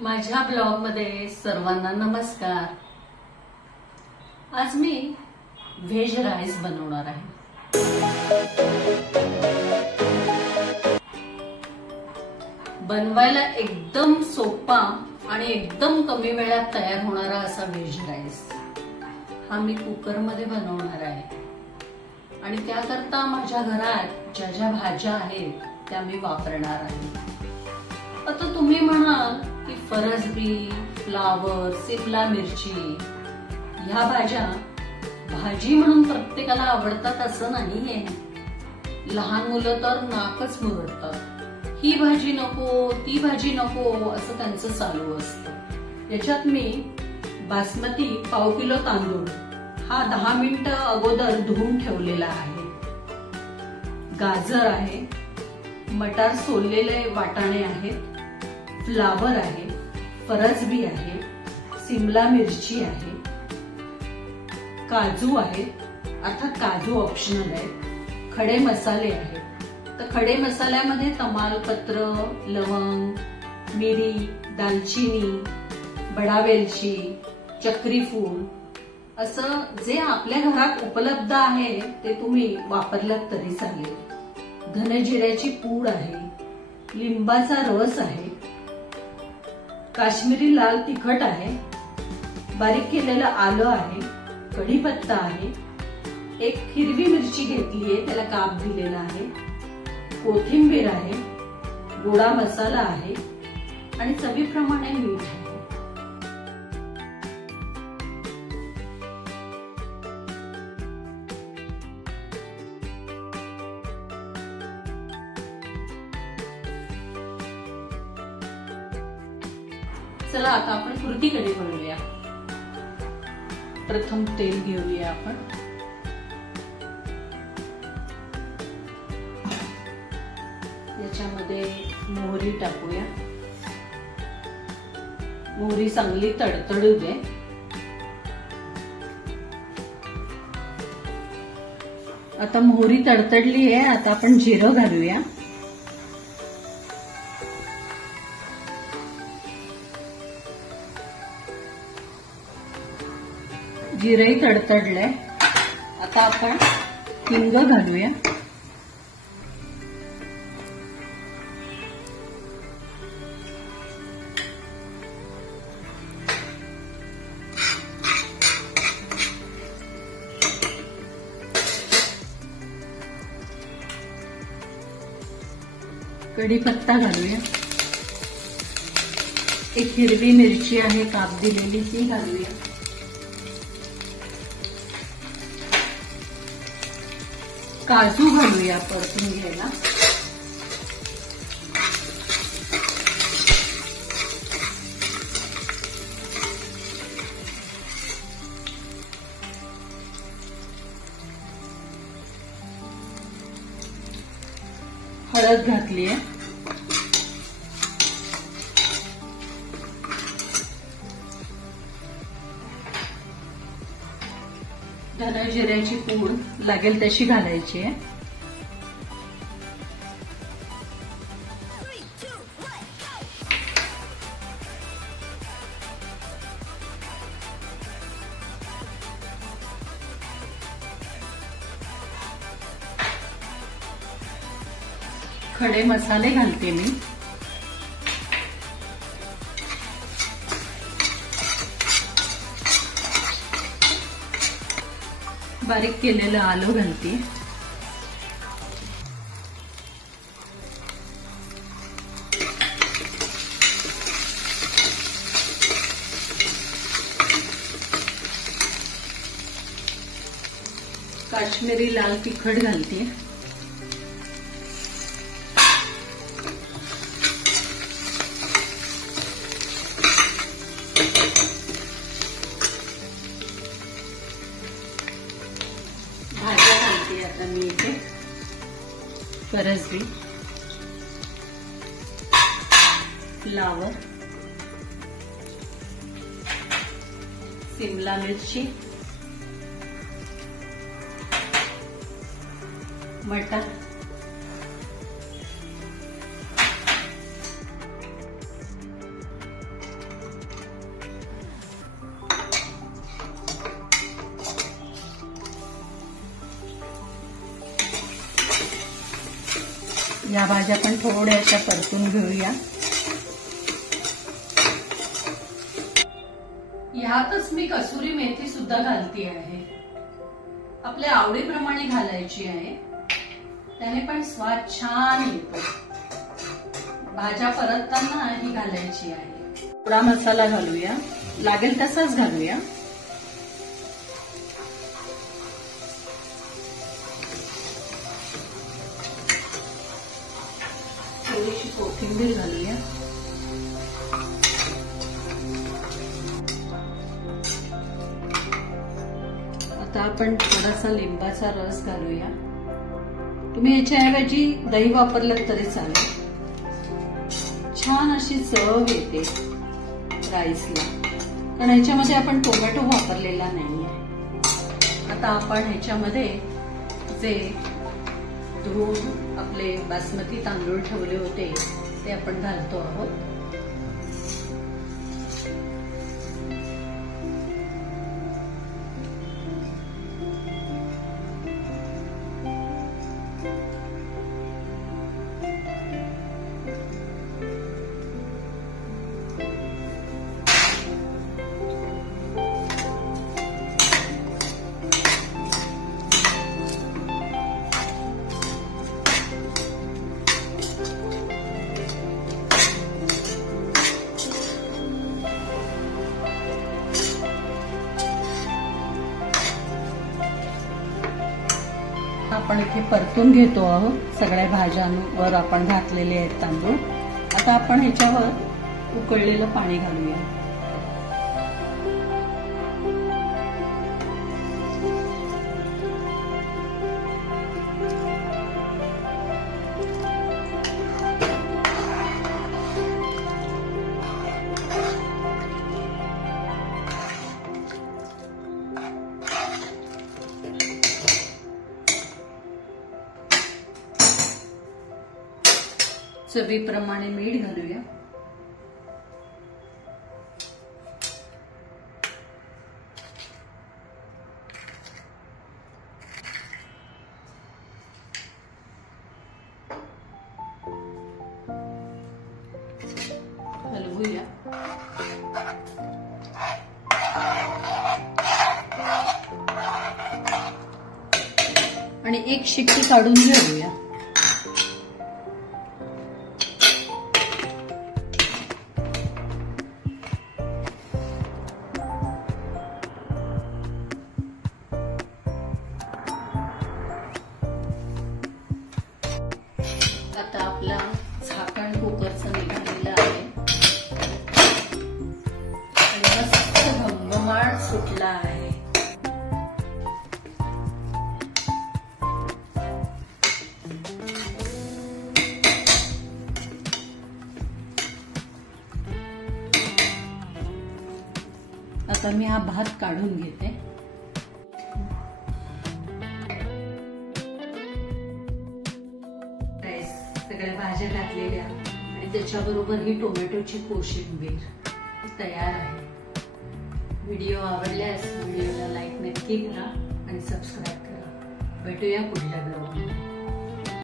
माझ्या ब्लॉग मध्ये सर्वांना नमस्कार। आज मी व्हेज राईस बनवणार आहे। बनवायला एकदम सोपा आणि एकदम कमी वेळात तयार होणारा असा व्हेज राईस हा मी कुकर मध्ये बनवणार आहे। आणि त्याकरता माझ्या घरात ज्या ज्या भाज्या आहेत त्या मी वापरणार आहे। आता तुम्ही म्हणाल की फरसबी, फ्लावर, सिमला मिरची ह्या भाज्या भाजी म्हणून प्रत्येकाला आवडतात असं नाहीये। लहान मुलं तर नाकच मुरडतात, ही भाजी नको ती भाजी नको असं त्यांचं चालू असतं। याच्यात मी बासमती पाव किलो तांदूळ हा 10 मिनिटं अगोदर धुवून ठेवलेला आहे। गाजर आहे, मटार सोललेले वाटाणे आहेत, फ्लावर आहे, फरसबी आहे, सिमला मिरची आहे, काजू आहे, अर्थात काजू ऑप्शनल आहे, खडे मसाले आहेत। तर खडे मसाल्यामध्ये तमालपत्र, लवंग, मिरी, दालचिनी, बडा वेलची, चक्रीफूल असं जे आपल्या घरात उपलब्ध आहे ते तुम्ही वापरलात तरी चालेल। धनजिऱ्याची पूड आहे, लिंबाचा रस आहे, काश्मीरी लाल तिखट आहे, बारीक केलेलं आलं आहे, कढीपत्ता आहे, एक हिरवी मिरची घेतलीये त्याला काप दिलेला आहे, कोथिंबीर आहे, गोडा मसाला आहे आणि चवीप्रमाणे मीठ आहे। चला आता आपण कृतीकडे वळूया। प्रथम तेल घेऊया आपण। याच्यामध्ये मोहरी टाकूया। मोहरी चांगली तडतडू दे। आता मोहरी तडतडली आहे, आता आपण जिरं घालूया। जिरंही तडतडलंय, आता आपण हिंग घालूया। कढीपत्ता घालूया। एक हिरवी मिरची आहे काप दिलेली ती घालूया। काजू घालूया परतून घ्यायला। हळद घातलीये। धनजिऱ्याची पूड लागेल तशी घालायची आहे। खडे मसाले घालते मी। बारीक केलेलं आलं घालते। काश्मीरी लाल तिखट घालते। भाज्या घालते आता मी इथे। फरसबी, फ्लावर, सिमला मिरची, मटर, या भाज्या पण थोड्याशा परतून घेऊया. ह्यातच मी कसुरी मेथी सुद्धा घालते आहे. आपल्या आवडीप्रमाणे घालायची आहे, त्याने पण स्वाद छान येतो. भाज्या परतताना ही घालायची आहे. थोडा मसाला घालूया, लागेल तसाच घालूया. थोडीशी कोथिंबीर घालूया. आता आपण थोडासा लिंबाचा रस घालूया. तुम्ही याच्याऐवजी दही वापरलं तरी चालेल. छान अशी चव येते राईसला, कारण ह्याच्यामध्ये आपण टोमॅटो वापरलेला नाहीये. आता आपण ह्याच्यामध्ये जे धुवून आपले बासमती तांदूळ ठेवले होते ते आपण घालतो आहोत. आपण इथे परतून घेतो आहोत. सगळ्या भाज्यांवर आपण घातलेले आहेत तांदूळ. आता आपण ह्याच्यावर उकळलेलं पाणी घालूया. चवीप्रमाणे मीठ घालूया. हलवूया. आणि एक शिट्टी काढून घेऊया. आता आपला झाकण कुकरचं निघालेलं आहे आणि मस्त घमघमाट सुटला आहे. आता मी हा भात काढून घेते. सगळ्या भाज्या घातलेल्या आणि त्याच्याबरोबर ही टोमॅटोची कोशिंबीर तयार आहे. व्हिडिओ आवडल्यास व्हिडिओला लाईक नक्की करा आणि सबस्क्राईब करा. भेटूया पुढल्या व्हिडिओमध्ये.